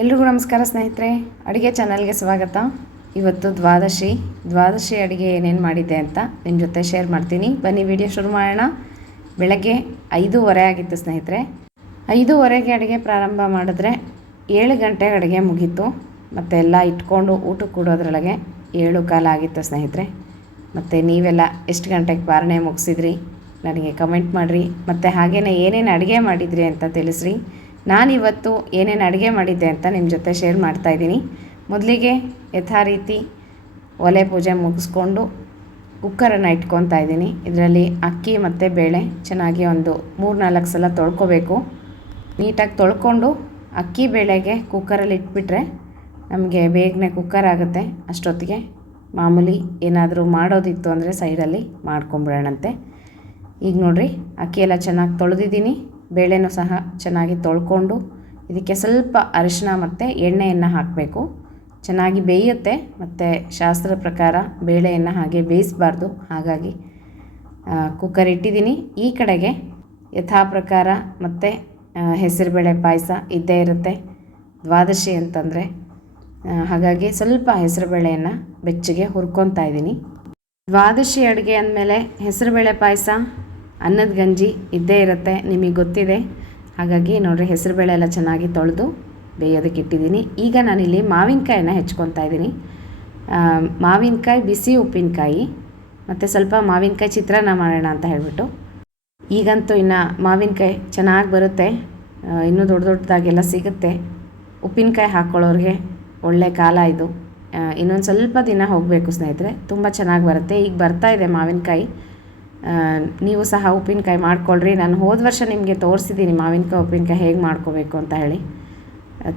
ಎಲ್ರಿಗೂ ನಮಸ್ಕಾರ ಸ್ನೇಹಿತರೆ, ಅಡುಗೆ ಚಾನಲ್ಗೆ ಸ್ವಾಗತ. ಇವತ್ತು ದ್ವಾದಶಿ ಅಡುಗೆ ಏನೇನು ಮಾಡಿದ್ದೆ ಅಂತ ನಿಮ್ಮ ಜೊತೆ ಶೇರ್ ಮಾಡ್ತೀನಿ. ಬನ್ನಿ ವಿಡಿಯೋ ಶುರು ಮಾಡೋಣ. ಬೆಳಗ್ಗೆ 5:30 ಆಗಿತ್ತು ಸ್ನೇಹಿತರೆ. 5:30ಗೆ ಅಡುಗೆ ಪ್ರಾರಂಭ ಮಾಡಿದ್ರೆ 7 ಗಂಟೆಗೆ ಅಡುಗೆ ಮುಗೀತು. ಮತ್ತು ಎಲ್ಲ ಇಟ್ಕೊಂಡು ಊಟಕ್ಕೆ ಕೊಡೋದ್ರೊಳಗೆ 7:15 ಆಗಿತ್ತು ಸ್ನೇಹಿತರೆ. ಮತ್ತು ನೀವೆಲ್ಲ ಎಷ್ಟು ಗಂಟೆಗೆ ಪಾರಣೆ ಮುಗಿಸಿದ್ರಿ ನನಗೆ ಕಮೆಂಟ್ ಮಾಡಿರಿ. ಮತ್ತು ಹಾಗೆಯೇ ಏನೇನು ಅಡುಗೆ ಮಾಡಿದ್ರಿ ಅಂತ ತಿಳಿಸ್ರಿ. ನಾನಿವತ್ತು ಏನೇನು ಅಡುಗೆ ಮಾಡಿದ್ದೆ ಅಂತ ನಿಮ್ಮ ಜೊತೆ ಶೇರ್ ಮಾಡ್ತಾಯಿದ್ದೀನಿ. ಮೊದಲಿಗೆ ಯಥಾ ರೀತಿ ಒಲೆ ಪೂಜೆ ಮುಗಿಸ್ಕೊಂಡು ಕುಕ್ಕರನ್ನು ಇಟ್ಕೊತಾ ಇದ್ದೀನಿ. ಇದರಲ್ಲಿ ಅಕ್ಕಿ ಮತ್ತು ಬೇಳೆ ಚೆನ್ನಾಗಿ ಒಂದು 3-4 ಸಲ ತೊಳ್ಕೊಬೇಕು. ನೀಟಾಗಿ ತೊಳ್ಕೊಂಡು ಅಕ್ಕಿ ಬೇಳೆಗೆ ಕುಕ್ಕರಲ್ಲಿ ಇಟ್ಬಿಟ್ರೆ ನಮಗೆ ಬೇಗನೆ ಕುಕ್ಕರ್ ಆಗುತ್ತೆ. ಅಷ್ಟೊತ್ತಿಗೆ ಮಾಮೂಲಿ ಏನಾದರೂ ಮಾಡೋದಿತ್ತು ಅಂದರೆ ಸೈಡಲ್ಲಿ ಮಾಡ್ಕೊಂಬಿಡೋಣಂತೆ. ಈಗ ನೋಡಿರಿ, ಅಕ್ಕಿ ಎಲ್ಲ ಚೆನ್ನಾಗಿ ತೊಳೆದಿದ್ದೀನಿ. ಬೇಳೆನೂ ಸಹ ಚೆನ್ನಾಗಿ ತೊಳ್ಕೊಂಡು ಇದಕ್ಕೆ ಸ್ವಲ್ಪ ಅರಿಶಿನ ಮತ್ತು ಎಣ್ಣೆಯನ್ನು ಹಾಕಬೇಕು. ಚೆನ್ನಾಗಿ ಬೇಯುತ್ತೆ. ಮತ್ತು ಶಾಸ್ತ್ರದ ಪ್ರಕಾರ ಬೇಳೆಯನ್ನು ಹಾಗೆ ಬೇಯಿಸಬಾರ್ದು. ಹಾಗಾಗಿ ಕುಕ್ಕರ್ ಇಟ್ಟಿದ್ದೀನಿ. ಈ ಕಡೆಗೆ ಯಥಾ ಪ್ರಕಾರ ಮತ್ತು ಹೆಸರುಬೇಳೆ ಪಾಯಸ ಇದ್ದೇ ಇರುತ್ತೆ ದ್ವಾದಶಿ ಅಂತಂದರೆ. ಹಾಗಾಗಿ ಸ್ವಲ್ಪ ಹೆಸರುಬೇಳೆಯನ್ನು ಬೆಚ್ಚಗೆ ಹುರ್ಕೊತಾ ಇದ್ದೀನಿ. ದ್ವಾದಶಿ ಅಡುಗೆ ಅಂದಮೇಲೆ ಹೆಸರುಬೇಳೆ ಪಾಯಸ, ಅನ್ನದ ಗಂಜಿ ಇದ್ದೇ ಇರುತ್ತೆ, ನಿಮಗೆ ಗೊತ್ತಿದೆ. ಹಾಗಾಗಿ ನೋಡಿರಿ, ಹೆಸರುಬೇಳೆ ಎಲ್ಲ ಚೆನ್ನಾಗಿ ತೊಳೆದು ಬೇಯೋದಕ್ಕೆ ಇಟ್ಟಿದ್ದೀನಿ. ಈಗ ನಾನಿಲ್ಲಿ ಮಾವಿನಕಾಯಿನ ಹೆಚ್ಕೊತಾ ಇದ್ದೀನಿ. ಮಾವಿನಕಾಯಿ, ಬಿಸಿ ಉಪ್ಪಿನಕಾಯಿ ಮತ್ತು ಸ್ವಲ್ಪ ಮಾವಿನಕಾಯಿ ಚಿತ್ರಾನ್ನ ಮಾಡೋಣ ಅಂತ ಹೇಳಿಬಿಟ್ಟು. ಈಗಂತೂ ಇನ್ನು ಮಾವಿನಕಾಯಿ ಚೆನ್ನಾಗಿ ಬರುತ್ತೆ, ಇನ್ನೂ ದೊಡ್ಡದಾಗೆಲ್ಲ ಸಿಗುತ್ತೆ. ಉಪ್ಪಿನಕಾಯಿ ಹಾಕ್ಕೊಳ್ಳೋರಿಗೆ ಒಳ್ಳೆ ಕಾಲ ಇದು. ಇನ್ನೊಂದು ಸ್ವಲ್ಪ ದಿನ ಹೋಗಬೇಕು ಸ್ನೇಹಿತರೆ, ತುಂಬ ಚೆನ್ನಾಗಿ ಬರುತ್ತೆ. ಈಗ ಬರ್ತಾಯಿದೆ ಮಾವಿನಕಾಯಿ. ನೀವು ಸಹ ಉಪ್ಪಿನಕಾಯಿ ಮಾಡ್ಕೊಳ್ರಿ. ನಾನು ಹೋದ ವರ್ಷ ನಿಮಗೆ ತೋರಿಸಿದ್ದೀನಿ ಮಾವಿನಕಾಯಿ ಉಪ್ಪಿನಕಾಯಿ ಹೇಗೆ ಮಾಡ್ಕೋಬೇಕು ಅಂತ ಹೇಳಿ.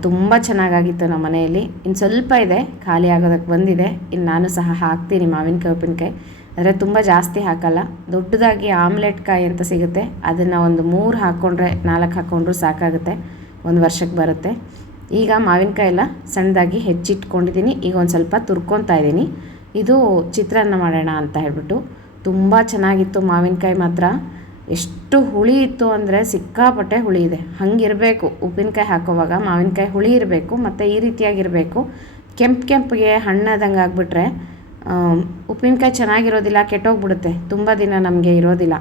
ತುಂಬ ಚೆನ್ನಾಗಾಗಿತ್ತು ನಮ್ಮ ಮನೆಯಲ್ಲಿ. ಇನ್ನು ಸ್ವಲ್ಪ ಇದೆ, ಖಾಲಿ ಆಗೋದಕ್ಕೆ ಬಂದಿದೆ. ಇನ್ನು ನಾನು ಸಹ ಹಾಕ್ತೀನಿ ಮಾವಿನಕಾಯಿ ಉಪ್ಪಿನಕಾಯಿ. ಆದರೆ ತುಂಬ ಜಾಸ್ತಿ ಹಾಕಲ್ಲ. ದೊಡ್ಡದಾಗಿ ಆಮ್ಲೆಟ್ ಕಾಯಿ ಅಂತ ಸಿಗುತ್ತೆ, ಅದನ್ನು ಒಂದು 3 ಹಾಕ್ಕೊಂಡ್ರೆ 4 ಹಾಕ್ಕೊಂಡ್ರೂ ಸಾಕಾಗುತ್ತೆ, ಒಂದು ವರ್ಷಕ್ಕೆ ಬರುತ್ತೆ. ಈಗ ಮಾವಿನಕಾಯಿ ಎಲ್ಲ ಸಣ್ಣದಾಗಿ ಹೆಚ್ಚಿಟ್ಕೊಂಡಿದ್ದೀನಿ. ಈಗ ಒಂದು ಸ್ವಲ್ಪ ತುರ್ಕೊತಾ ಇದ್ದೀನಿ. ಇದು ಚಿತ್ರಾನ್ನ ಮಾಡೋಣ ಅಂತ ಹೇಳ್ಬಿಟ್ಟು. ತುಂಬ ಚೆನ್ನಾಗಿತ್ತು ಮಾವಿನಕಾಯಿ ಮಾತ್ರ. ಎಷ್ಟು ಹುಳಿ ಇತ್ತು ಅಂದರೆ ಸಿಕ್ಕಾಪಟ್ಟೆ ಹುಳಿ ಇದೆ. ಹಂಗಿರಬೇಕು ಉಪ್ಪಿನಕಾಯಿ ಹಾಕೋವಾಗ, ಮಾವಿನಕಾಯಿ ಹುಳಿ ಇರಬೇಕು ಮತ್ತು ಈ ರೀತಿಯಾಗಿರಬೇಕು. ಕೆಂಪಿಗೆ ಹಣ್ಣಾದಂಗೆ ಆಗಿಬಿಟ್ರೆ ಉಪ್ಪಿನಕಾಯಿ ಚೆನ್ನಾಗಿರೋದಿಲ್ಲ, ಕೆಟ್ಟೋಗ್ಬಿಡುತ್ತೆ, ತುಂಬ ದಿನ ನಮಗೆ ಇರೋದಿಲ್ಲ.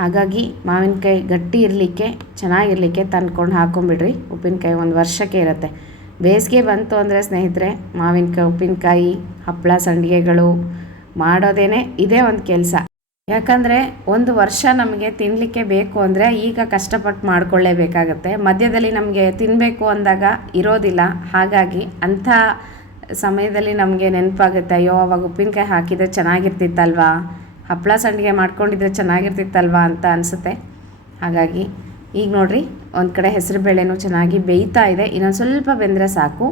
ಹಾಗಾಗಿ ಮಾವಿನಕಾಯಿ ಗಟ್ಟಿ ಇರಲಿಕ್ಕೆ, ಚೆನ್ನಾಗಿರಲಿಕ್ಕೆ ತಂದ್ಕೊಂಡು ಹಾಕ್ಕೊಂಬಿಡ್ರಿ. ಉಪ್ಪಿನಕಾಯಿ ಒಂದು ವರ್ಷಕ್ಕೆ ಇರುತ್ತೆ. ಬೇಸಿಗೆ ಬಂತು ಅಂದರೆ ಸ್ನೇಹಿತರೆ, ಮಾವಿನಕಾಯಿ ಉಪ್ಪಿನಕಾಯಿ, ಹಪ್ಪಳ ಸಂಡಿಗೆಗಳು ಮಾಡೋದೇನೆ ಇದೇ ಒಂದು ಕೆಲಸ. ಯಾಕಂದರೆ ಒಂದು ವರ್ಷ ನಮಗೆ ತಿನ್ನಲಿಕ್ಕೆ ಬೇಕು ಅಂದರೆ ಈಗ ಕಷ್ಟಪಟ್ಟು ಮಾಡ್ಕೊಳ್ಳೇಬೇಕಾಗತ್ತೆ. ಮಧ್ಯದಲ್ಲಿ ನಮಗೆ ತಿನ್ನಬೇಕು ಅಂದಾಗ ಇರೋದಿಲ್ಲ. ಹಾಗಾಗಿ ಅಂಥ ಸಮಯದಲ್ಲಿ ನಮಗೆ ನೆನಪಾಗುತ್ತೆ, ಅಯ್ಯೋ ಅವಾಗ ಉಪ್ಪಿನಕಾಯಿ ಹಾಕಿದರೆ ಚೆನ್ನಾಗಿರ್ತಿತ್ತಲ್ವಾ, ಹಪ್ಪಳ ಸಂಡಿಗೆ ಮಾಡ್ಕೊಂಡಿದ್ರೆ ಚೆನ್ನಾಗಿರ್ತಿತ್ತಲ್ವಾ ಅಂತ ಅನಿಸುತ್ತೆ. ಹಾಗಾಗಿ ಈಗ ನೋಡಿರಿ, ಒಂದು ಕಡೆ ಹೆಸರುಬೇಳೆನೂ ಚೆನ್ನಾಗಿ ಬೇಯ್ತಾ ಇದೆ. ಇನ್ನೊಂದು ಸ್ವಲ್ಪ ಬೆಂದರೆ ಸಾಕು.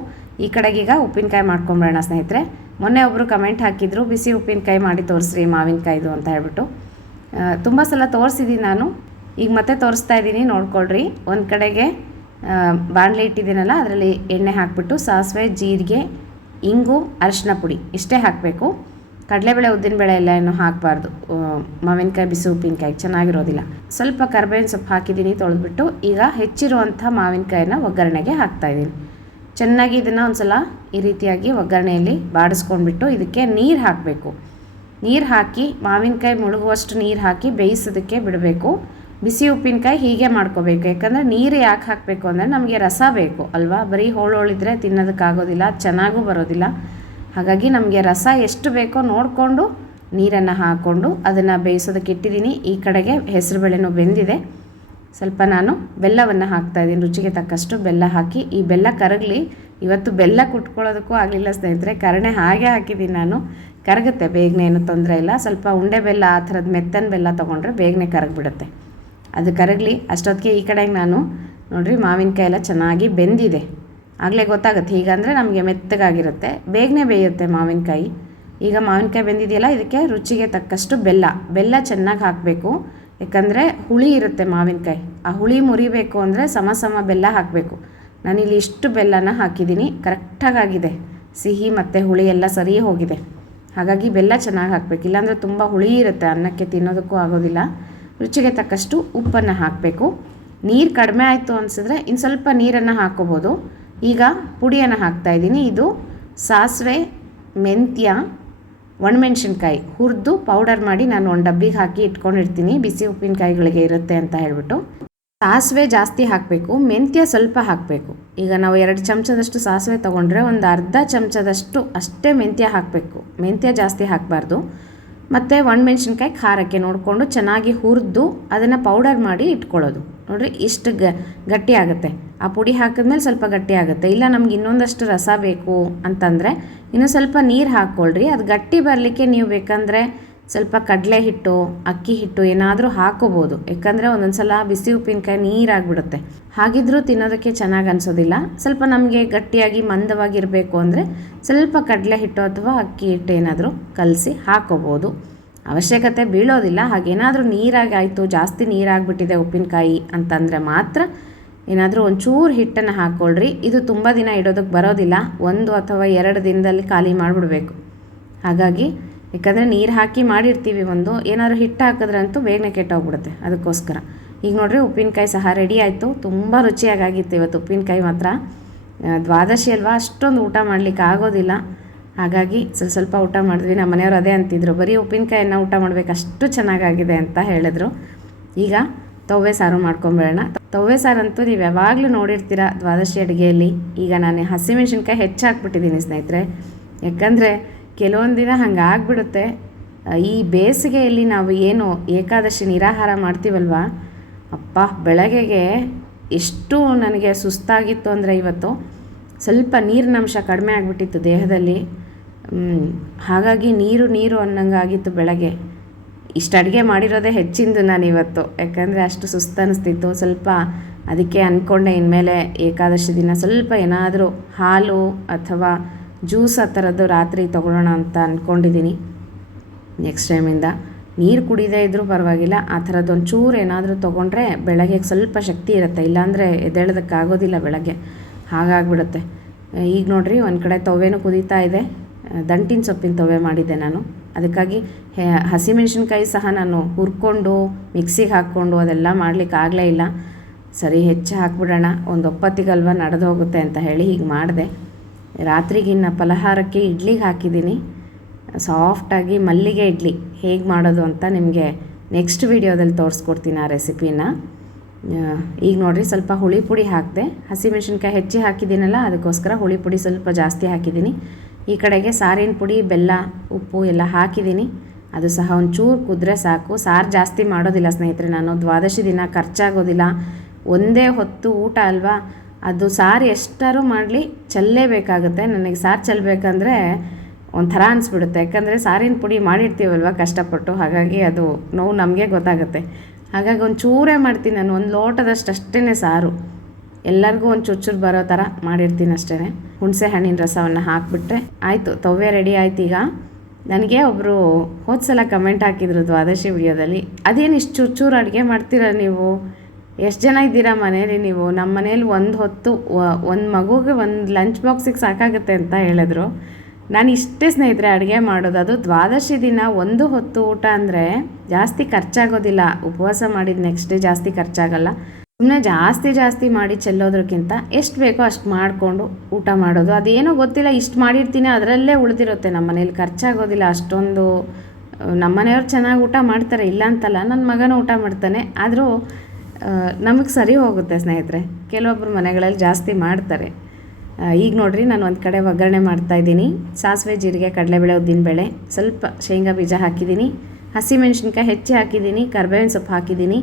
ಈ ಕಡೆಗೀಗ ಉಪ್ಪಿನಕಾಯಿ ಮಾಡ್ಕೊಂಬಿಡೋಣ ಸ್ನೇಹಿತರೆ. ಮೊನ್ನೆ ಒಬ್ಬರು ಕಮೆಂಟ್ ಹಾಕಿದ್ರು, ಬಿಸಿ ಉಪ್ಪಿನಕಾಯಿ ಮಾಡಿ ತೋರಿಸ್ರಿ ಮಾವಿನಕಾಯ್ದು ಅಂತ ಹೇಳ್ಬಿಟ್ಟು. ತುಂಬ ಸಲ ತೋರಿಸಿದ್ದೀನಿ ನಾನು, ಈಗ ಮತ್ತೆ ತೋರಿಸ್ತಾ ಇದ್ದೀನಿ, ನೋಡ್ಕೊಳ್ರಿ. ಒಂದು ಕಡೆಗೆ ಬಾಣಲೆ ಇಟ್ಟಿದ್ದೀನಲ್ಲ, ಅದರಲ್ಲಿ ಎಣ್ಣೆ ಹಾಕಿಬಿಟ್ಟು ಸಾಸಿವೆ, ಜೀರಿಗೆ, ಇಂಗು, ಅರಿಶಿನ ಪುಡಿ ಇಷ್ಟೇ ಹಾಕಬೇಕು. ಕಡಲೆಬೇಳೆ, ಉದ್ದಿನಬೇಳೆ ಎಲ್ಲ ಏನು ಹಾಕಬಾರ್ದು. ಮಾವಿನಕಾಯಿ ಬಿಸಿ ಉಪ್ಪಿನಕಾಯಿ ಚೆನ್ನಾಗಿರೋದಿಲ್ಲ. ಸ್ವಲ್ಪ ಕರಿಬೇವಿನ ಸೊಪ್ಪು ಹಾಕಿದ್ದೀನಿ ತೊಳೆದ್ಬಿಟ್ಟು. ಈಗ ಹೆಚ್ಚಿರುವಂಥ ಮಾವಿನಕಾಯಿನ ಒಗ್ಗರಣೆಗೆ ಹಾಕ್ತಾಯಿದ್ದೀನಿ. ಚೆನ್ನಾಗಿ ಇದನ್ನು ಒಂದು ಸಲ ಈ ರೀತಿಯಾಗಿ ಒಗ್ಗರಣೆಯಲ್ಲಿ ಬಾಡಿಸ್ಕೊಂಡ್ಬಿಟ್ಟು ಇದಕ್ಕೆ ನೀರು ಹಾಕಬೇಕು. ನೀರು ಹಾಕಿ ಮಾವಿನಕಾಯಿ ಮುಳುಗುವಷ್ಟು ನೀರು ಹಾಕಿ ಬೇಯಿಸೋದಕ್ಕೆ ಬಿಡಬೇಕು. ಬಿಸಿ ಉಪ್ಪಿನಕಾಯಿ ಹೀಗೆ ಮಾಡ್ಕೋಬೇಕು. ಯಾಕಂದರೆ ನೀರು ಯಾಕೆ ಹಾಕಬೇಕು ಅಂದರೆ ನಮಗೆ ರಸ ಬೇಕು ಅಲ್ವಾ. ಬರೀ ಹೋಳಿದ್ರೆ ತಿನ್ನೋದಕ್ಕಾಗೋದಿಲ್ಲ, ಚೆನ್ನಾಗೂ ಬರೋದಿಲ್ಲ. ಹಾಗಾಗಿ ನಮಗೆ ರಸ ಎಷ್ಟು ಬೇಕೋ ನೋಡಿಕೊಂಡು ನೀರನ್ನು ಹಾಕ್ಕೊಂಡು ಅದನ್ನು ಬೇಯಿಸೋದಕ್ಕೆ ಇಟ್ಟಿದ್ದೀನಿ. ಈ ಕಡೆಗೆ ಹೆಸರುಬೇಳೆನೂ ಬೆಂದಿದೆ. ಸ್ವಲ್ಪ ನಾನು ಬೆಲ್ಲವನ್ನು ಹಾಕ್ತಾಯಿದ್ದೀನಿ, ರುಚಿಗೆ ತಕ್ಕಷ್ಟು ಬೆಲ್ಲ ಹಾಕಿ. ಈ ಬೆಲ್ಲ ಕರಗಲಿ. ಇವತ್ತು ಬೆಲ್ಲ ಕುಟ್ಕೊಳ್ಳೋದಕ್ಕೂ ಆಗಲಿಲ್ಲ ಸ್ನೇಹಿತರೆ, ಕರಣೆ ಹಾಗೆ ಹಾಕಿದ್ದೀನಿ ನಾನು. ಕರಗುತ್ತೆ ಬೇಗನೆ, ಏನೂ ತೊಂದರೆ ಇಲ್ಲ. ಸ್ವಲ್ಪ ಉಂಡೆ ಬೆಲ್ಲ, ಆ ಥರದ ಮೆತ್ತನ ಬೆಲ್ಲ ತೊಗೊಂಡ್ರೆ ಬೇಗನೆ ಕರಗಿಬಿಡುತ್ತೆ. ಅದು ಕರಗಲಿ. ಅಷ್ಟೊತ್ತಿಗೆ ಈ ಕಡೆಗೆ ನಾನು ನೋಡಿರಿ, ಮಾವಿನಕಾಯಿ ಎಲ್ಲ ಚೆನ್ನಾಗಿ ಬೆಂದಿದೆ. ಆಗಲೇ ಗೊತ್ತಾಗುತ್ತೆ. ಹೀಗಂದರೆ ನಮಗೆ ಮೆತ್ತಗಾಗಿರುತ್ತೆ, ಬೇಗನೆ ಬೇಯುತ್ತೆ ಮಾವಿನಕಾಯಿ. ಈಗ ಮಾವಿನಕಾಯಿ ಬೆಂದಿದೆಯಲ್ಲ, ಇದಕ್ಕೆ ರುಚಿಗೆ ತಕ್ಕಷ್ಟು ಬೆಲ್ಲ ಚೆನ್ನಾಗಿ ಹಾಕಬೇಕು. ಯಾಕಂದರೆ ಹುಳಿ ಇರುತ್ತೆ ಮಾವಿನಕಾಯಿ. ಆ ಹುಳಿ ಮುರಿಬೇಕು ಅಂದರೆ ಸಮ ಬೆಲ್ಲ ಹಾಕಬೇಕು. ನಾನಿಲ್ಲಿ ಇಷ್ಟು ಬೆಲ್ಲನ ಹಾಕಿದ್ದೀನಿ, ಕರೆಕ್ಟಾಗಿದೆ. ಸಿಹಿ ಮತ್ತು ಹುಳಿ ಎಲ್ಲ ಸರಿ ಹೋಗಿದೆ. ಹಾಗಾಗಿ ಬೆಲ್ಲ ಚೆನ್ನಾಗಿ ಹಾಕಬೇಕು, ಇಲ್ಲಾಂದರೆ ತುಂಬ ಹುಳಿ ಇರುತ್ತೆ, ಅನ್ನಕ್ಕೆ ತಿನ್ನೋದಕ್ಕೂ ಆಗೋದಿಲ್ಲ. ರುಚಿಗೆ ತಕ್ಕಷ್ಟು ಉಪ್ಪನ್ನು ಹಾಕಬೇಕು. ನೀರು ಕಡಿಮೆ ಆಯಿತು ಅನಿಸಿದ್ರೆ ಇನ್ನು ಸ್ವಲ್ಪ ನೀರನ್ನು ಹಾಕ್ಕೋಬೋದು. ಈಗ ಪುಡಿಯನ್ನು ಹಾಕ್ತಾಯಿದ್ದೀನಿ. ಇದು ಸಾಸಿವೆ, ಮೆಂತ್ಯ, ಒಣಮೆಣ್ಸಿನ್ಕಾಯಿ ಹುರಿದು ಪೌಡರ್ ಮಾಡಿ ನಾನು ಒಂದು ಡಬ್ಬಿಗೆ ಹಾಕಿ ಇಟ್ಕೊಂಡಿರ್ತೀನಿ, ಬಿಸಿ ಉಪ್ಪಿನಕಾಯಿಗಳಿಗೆ ಇರುತ್ತೆ ಅಂತ ಹೇಳ್ಬಿಟ್ಟು. ಸಾಸಿವೆ ಜಾಸ್ತಿ ಹಾಕಬೇಕು, ಮೆಂತ್ಯ ಸ್ವಲ್ಪ ಹಾಕಬೇಕು. ಈಗ ನಾವು 2 ಚಮಚದಷ್ಟು ಸಾಸಿವೆ ತೊಗೊಂಡ್ರೆ ಒಂದು ಅರ್ಧ ಚಮಚದಷ್ಟು ಅಷ್ಟೇ ಮೆಂತ್ಯ ಹಾಕಬೇಕು. ಮೆಂತ್ಯ ಜಾಸ್ತಿ ಹಾಕಬಾರ್ದು. ಮತ್ತು ಒಣಮೆಣ್ಸಿನ್ಕಾಯಿ ಖಾರಕ್ಕೆ ನೋಡಿಕೊಂಡು ಚೆನ್ನಾಗಿ ಹುರಿದು ಅದನ್ನು ಪೌಡರ್ ಮಾಡಿ ಇಟ್ಕೊಳ್ಳೋದು. ನೋಡಿರಿ ಇಷ್ಟು ಗಟ್ಟಿ ಆಗುತ್ತೆ. ಆ ಪುಡಿ ಹಾಕಿದ್ಮೇಲೆ ಸ್ವಲ್ಪ ಗಟ್ಟಿ ಆಗುತ್ತೆ. ಇಲ್ಲ ನಮ್ಗೆ ಇನ್ನೊಂದಷ್ಟು ರಸ ಬೇಕು ಅಂತಂದರೆ ಇನ್ನೂ ಸ್ವಲ್ಪ ನೀರು ಹಾಕ್ಕೊಳ್ರಿ. ಅದು ಗಟ್ಟಿ ಬರಲಿಕ್ಕೆ ನೀವು ಬೇಕಂದರೆ ಸ್ವಲ್ಪ ಕಡಲೆ ಹಿಟ್ಟು, ಅಕ್ಕಿ ಹಿಟ್ಟು ಏನಾದರೂ ಹಾಕೋಬೋದು. ಯಾಕಂದರೆ ಒಂದೊಂದು ಸಲ ಬಿಸಿ ಉಪ್ಪಿನಕಾಯಿ ನೀರಾಗಿಬಿಡುತ್ತೆ. ಹಾಗಿದ್ರೂ ತಿನ್ನೋದಕ್ಕೆ ಚೆನ್ನಾಗಿ ಅನಿಸೋದಿಲ್ಲ. ಸ್ವಲ್ಪ ನಮಗೆ ಗಟ್ಟಿಯಾಗಿ ಮಂದವಾಗಿರಬೇಕು ಅಂದರೆ ಸ್ವಲ್ಪ ಕಡಲೆ ಹಿಟ್ಟು ಅಥವಾ ಅಕ್ಕಿ ಹಿಟ್ಟು ಏನಾದರೂ ಕಲಸಿ ಹಾಕೋಬೋದು. ಅವಶ್ಯಕತೆ ಬೀಳೋದಿಲ್ಲ. ಹಾಗೇನಾದರೂ ನೀರಾಗಿ ಆಯಿತು, ಜಾಸ್ತಿ ನೀರಾಗಿಬಿಟ್ಟಿದೆ ಉಪ್ಪಿನಕಾಯಿ ಅಂತಂದರೆ ಮಾತ್ರ ಏನಾದರೂ ಒಂಚೂರು ಹಿಟ್ಟನ್ನು ಹಾಕ್ಕೊಳ್ರಿ. ಇದು ತುಂಬ ದಿನ ಇಡೋದಕ್ಕೆ ಬರೋದಿಲ್ಲ. 1 ಅಥವಾ 2 ದಿನದಲ್ಲಿ ಖಾಲಿ ಮಾಡಿಬಿಡ್ಬೇಕು. ಹಾಗಾಗಿ ಯಾಕಂದರೆ ನೀರು ಹಾಕಿ ಮಾಡಿರ್ತೀವಿ, ಏನಾದರೂ ಹಿಟ್ಟು ಹಾಕಿದ್ರಂತೂ ಬೇಗನೆ ಕೆಟ್ಟೋಗ್ಬಿಡುತ್ತೆ. ಅದಕ್ಕೋಸ್ಕರ ಈಗ ನೋಡಿರಿ ಉಪ್ಪಿನಕಾಯಿ ಸಹ ರೆಡಿ ಆಯಿತು. ತುಂಬ ರುಚಿಯಾಗಿತ್ತು ಇವತ್ತು ಉಪ್ಪಿನಕಾಯಿ ಮಾತ್ರ. ದ್ವಾದಶಿ ಅಲ್ವಾ, ಅಷ್ಟೊಂದು ಊಟ ಮಾಡಲಿಕ್ಕೆ ಆಗೋದಿಲ್ಲ. ಹಾಗಾಗಿ ಸ್ವಲ್ಪ ಊಟ ಮಾಡಿದ್ವಿ. ನಮ್ಮ ಮನೆಯವರು ಅದೇ ಅಂತಿದ್ರು, ಬರೀ ಉಪ್ಪಿನಕಾಯಿಯನ್ನು ಊಟ ಮಾಡಬೇಕು, ಅಷ್ಟು ಚೆನ್ನಾಗಾಗಿದೆ ಅಂತ ಹೇಳಿದ್ರು. ಈಗ ತವ್ವೆ ಸಾರು ಮಾಡ್ಕೊಂಬೇಡೋಣ. ತವ್ವೆ ಸಾರಂತೂ ನೀವು ಯಾವಾಗಲೂ ನೋಡಿರ್ತೀರ ದ್ವಾದಶಿ ಅಡುಗೆಯಲ್ಲಿ. ಈಗ ನಾನು ಹಸಿಮೆಣ್ಸಿನ್ಕಾಯಿ ಹೆಚ್ಚಾಕ್ಬಿಟ್ಟಿದ್ದೀನಿ ಸ್ನೇಹಿತರೆ. ಯಾಕಂದರೆ ಕೆಲವೊಂದು ದಿನ ಹಂಗೆ ಆಗಿಬಿಡುತ್ತೆ. ಈ ಬೇಸಿಗೆಯಲ್ಲಿ ನಾವು ಏನು ಏಕಾದಶಿ ನಿರಾಹಾರ ಮಾಡ್ತೀವಲ್ವ, ಅಪ್ಪ ಬೆಳಗ್ಗೆಗೆ ಎಷ್ಟು ನನಗೆ ಸುಸ್ತಾಗಿತ್ತು ಅಂದರೆ ಇವತ್ತು ಸ್ವಲ್ಪ ನೀರಿನಂಶ ಕಡಿಮೆ ಆಗಿಬಿಟ್ಟಿತ್ತು ದೇಹದಲ್ಲಿ. ಹಾಗಾಗಿ ನೀರು ಅನ್ನಂಗಾಗಿತ್ತು ಬೆಳಗ್ಗೆ. ಇಷ್ಟು ಅಡುಗೆ ಮಾಡಿರೋದೇ ಹೆಚ್ಚಿಂದು ನಾನು ಇವತ್ತು, ಯಾಕಂದರೆ ಅಷ್ಟು ಸುಸ್ತು ಅನ್ನಿಸ್ತಿತ್ತು ಸ್ವಲ್ಪ. ಅದಕ್ಕೆ ಅಂದ್ಕೊಂಡೆ ಇನ್ಮೇಲೆ ಏಕಾದಶಿ ದಿನ ಸ್ವಲ್ಪ ಏನಾದರೂ ಹಾಲು ಅಥವಾ ಜ್ಯೂಸ್ ಆ ಥರದ್ದು ರಾತ್ರಿ ತೊಗೊಳ್ಳೋಣ ಅಂತ ಅಂದ್ಕೊಂಡಿದ್ದೀನಿ. ನೆಕ್ಸ್ಟ್ ಟೈಮಿಂದ ನೀರು ಕುಡಿದೇ ಇದ್ದರೂ ಪರವಾಗಿಲ್ಲ, ಆ ಥರದ್ದು ಒಂಚೂರು ಏನಾದರೂ ತೊಗೊಂಡ್ರೆ ಬೆಳಗ್ಗೆ ಸ್ವಲ್ಪ ಶಕ್ತಿ ಇರುತ್ತೆ. ಇಲ್ಲಾಂದರೆ ಎದ್ದೇಳೋದಕ್ಕಾಗೋದಿಲ್ಲ ಬೆಳಗ್ಗೆ, ಹಾಗಾಗಿಬಿಡುತ್ತೆ. ಈಗ ನೋಡಿರಿ ಒಂದು ಕಡೆ ತವ್ವೆನೂ ಕುದೀತಾ ಇದೆ. ದಂಟಿನ ಸೊಪ್ಪಿನ ತವ್ವೆ ಮಾಡಿದ್ದೆ ನಾನು. ಅದಕ್ಕಾಗಿ ಹಸಿಮೆಣ್ಸಿನ್ಕಾಯಿ ಸಹ ನಾನು ಹುರ್ಕೊಂಡು ಮಿಕ್ಸಿಗೆ ಹಾಕ್ಕೊಂಡು ಅದೆಲ್ಲ ಮಾಡಲಿಕ್ಕೆ ಆಗಲೇ ಇಲ್ಲ. ಸರಿ ಹೆಚ್ಚು ಹಾಕ್ಬಿಡೋಣ, ಒಂದು ಒಪ್ಪತ್ತಿಗಲ್ವ ನಡೆದು ಹೋಗುತ್ತೆ ಅಂತ ಹೇಳಿ ಹೀಗೆ ಮಾಡಿದೆ. ರಾತ್ರಿಗಿನ್ನ ಫಲಹಾರಕ್ಕೆ ಇಡ್ಲಿಗೆ ಹಾಕಿದ್ದೀನಿ. ಸಾಫ್ಟಾಗಿ ಮಲ್ಲಿಗೆ ಇಡ್ಲಿ ಹೇಗೆ ಮಾಡೋದು ಅಂತ ನಿಮಗೆ ನೆಕ್ಸ್ಟ್ ವೀಡಿಯೋದಲ್ಲಿ ತೋರಿಸ್ಕೊಡ್ತೀನಿ ಆ ರೆಸಿಪಿನ. ಈಗ ನೋಡಿರಿ ಸ್ವಲ್ಪ ಹುಳಿ ಪುಡಿ ಹಾಕಿದೆ. ಹಸಿಮೆಣ್ಸಿನ್ಕಾಯಿ ಹೆಚ್ಚಿ ಹಾಕಿದ್ದೀನಲ್ಲ, ಅದಕ್ಕೋಸ್ಕರ ಹುಳಿ ಪುಡಿ ಸ್ವಲ್ಪ ಜಾಸ್ತಿ ಹಾಕಿದ್ದೀನಿ. ಈ ಕಡೆಗೆ ಸಾರಿನ ಪುಡಿ, ಬೆಲ್ಲ, ಉಪ್ಪು ಎಲ್ಲ ಹಾಕಿದ್ದೀನಿ. ಅದು ಸಹ ಒಂಚೂರು ಕುದ್ರೆ ಸಾಕು. ಸಾರು ಜಾಸ್ತಿ ಮಾಡೋದಿಲ್ಲ ಸ್ನೇಹಿತರೆ ನಾನು. ದ್ವಾದಶಿ ದಿನ ಖರ್ಚಾಗೋದಿಲ್ಲ, ಒಂದೇ ಹೊತ್ತು ಊಟ ಅಲ್ವಾ. ಅದು ಸಾರು ಎಷ್ಟಾರು ಮಾಡಲಿ ಚೆಲ್ಲೇಬೇಕಾಗುತ್ತೆ. ನನಗೆ ಸಾರು ಚೆಲ್ಲಬೇಕಂದ್ರೆ ಒಂಥರ ಅನಿಸ್ಬಿಡುತ್ತೆ. ಯಾಕಂದರೆ ಸಾರಿನ ಪುಡಿ ಮಾಡಿರ್ತೀವಲ್ವ ಕಷ್ಟಪಟ್ಟು, ಹಾಗಾಗಿ ಅದು ನೋವು ನಮಗೆ ಗೊತ್ತಾಗುತ್ತೆ. ಹಾಗಾಗಿ ಒಂದು ಚೂರೇ ಮಾಡ್ತೀನಿ ನಾನು, ಒಂದು ಲೋಟದಷ್ಟು ಅಷ್ಟೇ ಸಾರು. ಎಲ್ಲರಿಗೂ ಒಂದು ಚುಚ್ಚೂರು ಬರೋ ಥರ ಮಾಡಿರ್ತೀನಿ ಅಷ್ಟೇ. ಹುಣಸೆ ಹಣ್ಣಿನ ರಸವನ್ನು ಹಾಕಿಬಿಟ್ರೆ ಆಯಿತು, ತವ್ವೆ ರೆಡಿ ಆಯ್ತು. ಈಗ ನನಗೆ ಒಬ್ಬರು ಹೋದ ಸಲ ಕಮೆಂಟ್ ಹಾಕಿದ್ರು ದ್ವಾದಶಿ ವಿಡಿಯೋದಲ್ಲಿ, ಅದೇನು ಇಷ್ಟು ಚೂರು ಅಡುಗೆ ಮಾಡ್ತೀರಾ ನೀವು, ಎಷ್ಟು ಜನ ಇದ್ದೀರಾ ಮನೇಲಿ ನೀವು? ನಮ್ಮ ಮನೇಲಿ ಒಂದು ಹೊತ್ತು ಒಂದು ಮಗುಗೆ ಒಂದು ಲಂಚ್ ಬಾಕ್ಸಿಗೆ ಸಾಕಾಗುತ್ತೆ ಅಂತ ಹೇಳಿದ್ರು. ನಾನು ಇಷ್ಟೇ ಸ್ನೇಹಿತರೆ ಅಡುಗೆ ಮಾಡೋದು. ಅದು ದ್ವಾದಶಿ ದಿನ ಒಂದು ಹೊತ್ತು ಊಟ ಅಂದರೆ ಜಾಸ್ತಿ ಖರ್ಚಾಗೋದಿಲ್ಲ. ಉಪವಾಸ ಮಾಡಿದ ನೆಕ್ಸ್ಟ್ ಡೇ ಜಾಸ್ತಿ ಖರ್ಚಾಗಲ್ಲ. ಸುಮ್ಮನೆ ಜಾಸ್ತಿ ಮಾಡಿ ಚೆಲ್ಲೋದ್ರಕ್ಕಿಂತ ಎಷ್ಟು ಬೇಕೋ ಅಷ್ಟು ಮಾಡಿಕೊಂಡು ಊಟ ಮಾಡೋದು. ಅದೇನೋ ಗೊತ್ತಿಲ್ಲ, ಇಷ್ಟು ಮಾಡಿರ್ತೀನಿ ಅದರಲ್ಲೇ ಉಳಿದಿರುತ್ತೆ. ನಮ್ಮ ಮನೇಲಿ ಖರ್ಚಾಗೋದಿಲ್ಲ ಅಷ್ಟೊಂದು. ನಮ್ಮ ಮನೆಯವ್ರು ಚೆನ್ನಾಗಿ ಊಟ ಮಾಡ್ತಾರೆ, ಇಲ್ಲ ಅಂತಲ್ಲ. ನನ್ನ ಮಗನೂ ಊಟ ಮಾಡ್ತಾನೆ, ಆದರೂ ನಮಗೆ ಸರಿ ಹೋಗುತ್ತೆ ಸ್ನೇಹಿತರೆ. ಕೆಲವೊಬ್ಬರು ಮನೆಗಳಲ್ಲಿ ಜಾಸ್ತಿ ಮಾಡ್ತಾರೆ. ಈಗ ನೋಡಿರಿ ನಾನು ಒಂದು ಕಡೆ ಒಗ್ಗರಣೆ ಮಾಡ್ತಾಯಿದ್ದೀನಿ. ಸಾಸಿವೆ, ಜೀರಿಗೆ, ಕಡಲೆಬೇಳೆ, ಉದ್ದಿನಬೇಳೆ, ಸ್ವಲ್ಪ ಶೇಂಗಾ ಬೀಜ ಹಾಕಿದ್ದೀನಿ, ಹಸಿಮೆಣ್ಸಿನ್ಕಾಯಿ ಹೆಚ್ಚಿ ಹಾಕಿದ್ದೀನಿ, ಕರ್ಬೇವಿನ ಸೊಪ್ಪು ಹಾಕಿದ್ದೀನಿ.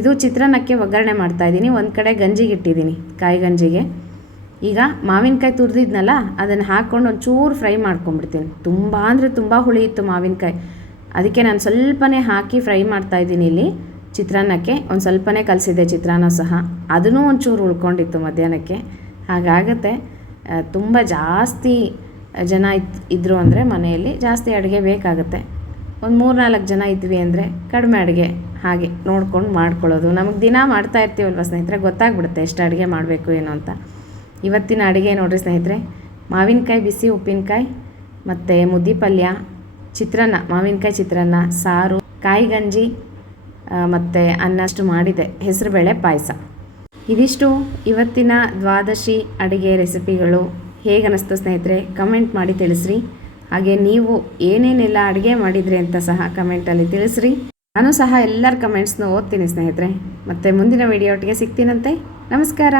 ಇದು ಚಿತ್ರಾನ್ನಕ್ಕೆ ಒಗ್ಗರಣೆ ಮಾಡ್ತಾಯಿದ್ದೀನಿ. ಒಂದು ಕಡೆ ಗಂಜಿಗೆ ಇಟ್ಟಿದ್ದೀನಿ, ಕಾಯಿ ಗಂಜಿಗೆ. ಈಗ ಮಾವಿನಕಾಯಿ ತುರಿದಿದ್ನಲ್ಲ ಅದನ್ನು ಹಾಕ್ಕೊಂಡು ಒಂಚೂರು ಫ್ರೈ ಮಾಡ್ಕೊಂಬಿಡ್ತೀನಿ. ತುಂಬ ಅಂದರೆ ತುಂಬ ಹುಳಿ ಇತ್ತು ಮಾವಿನಕಾಯಿ, ಅದಕ್ಕೆ ನಾನು ಸ್ವಲ್ಪನೇ ಹಾಕಿ ಫ್ರೈ ಮಾಡ್ತಾಯಿದ್ದೀನಿ. ಇಲ್ಲಿ ಚಿತ್ರಾನ್ನಕ್ಕೆ ಒಂದು ಸ್ವಲ್ಪನೇ ಕಲಸಿದ್ದೆ ಚಿತ್ರಾನ್ನ ಸಹ, ಅದನ್ನೂ ಒಂಚೂರು ಉಳ್ಕೊಂಡಿತ್ತು ಮಧ್ಯಾಹ್ನಕ್ಕೆ. ಹಾಗಾಗತ್ತೆ. ತುಂಬ ಜಾಸ್ತಿ ಜನ ಇದ್ದರು ಅಂದರೆ ಮನೆಯಲ್ಲಿ ಜಾಸ್ತಿ ಅಡುಗೆ ಬೇಕಾಗುತ್ತೆ. ಒಂದು 3-4 ಜನ ಇದ್ವಿ ಅಂದರೆ ಕಡಿಮೆ ಅಡುಗೆ ಹಾಗೆ ನೋಡ್ಕೊಂಡು ಮಾಡ್ಕೊಳ್ಳೋದು. ನಮಗೆ ದಿನ ಮಾಡ್ತಾ ಇರ್ತೀವಲ್ವ ಸ್ನೇಹಿತರೆ, ಗೊತ್ತಾಗ್ಬಿಡುತ್ತೆ ಎಷ್ಟು ಅಡುಗೆ ಮಾಡಬೇಕು ಏನು ಅಂತ. ಇವತ್ತಿನ ಅಡುಗೆ ನೋಡಿರಿ ಸ್ನೇಹಿತರೆ, ಮಾವಿನಕಾಯಿ ಬಿಸಿ ಉಪ್ಪಿನಕಾಯಿ ಮತ್ತು ಮುದ್ದೆ ಪಲ್ಯ, ಚಿತ್ರಾನ್ನ, ಮಾವಿನಕಾಯಿ ಚಿತ್ರಾನ್ನ, ಸಾರು, ಕಾಯಿ ಗಂಜಿ ಮತ್ತು ಅನ್ನ ಅಷ್ಟು ಮಾಡಿದೆ. ಹೆಸರುಬೇಳೆ ಪಾಯಸ. ಇದಿಷ್ಟು ಇವತ್ತಿನ ದ್ವಾದಶಿ ಅಡುಗೆ ರೆಸಿಪಿಗಳು. ಹೇಗೆ ಅನ್ನಿಸ್ತು ಸ್ನೇಹಿತರೆ ಕಮೆಂಟ್ ಮಾಡಿ ತಿಳಿಸ್ರಿ. ಹಾಗೆ ನೀವು ಏನೇನೆಲ್ಲ ಅಡುಗೆ ಮಾಡಿದ್ರಿ ಅಂತ ಸಹ ಕಮೆಂಟಲ್ಲಿ ತಿಳಿಸ್ರಿ. ನಾನು ಸಹ ಎಲ್ಲರ ಕಮೆಂಟ್ಸ್ನ ಓದ್ತೀನಿ ಸ್ನೇಹಿತರೆ. ಮತ್ತು ಮುಂದಿನ ವಿಡಿಯೋ ಒಟ್ಟಿಗೆ ಸಿಗ್ತೀನಂತೆ. ನಮಸ್ಕಾರ.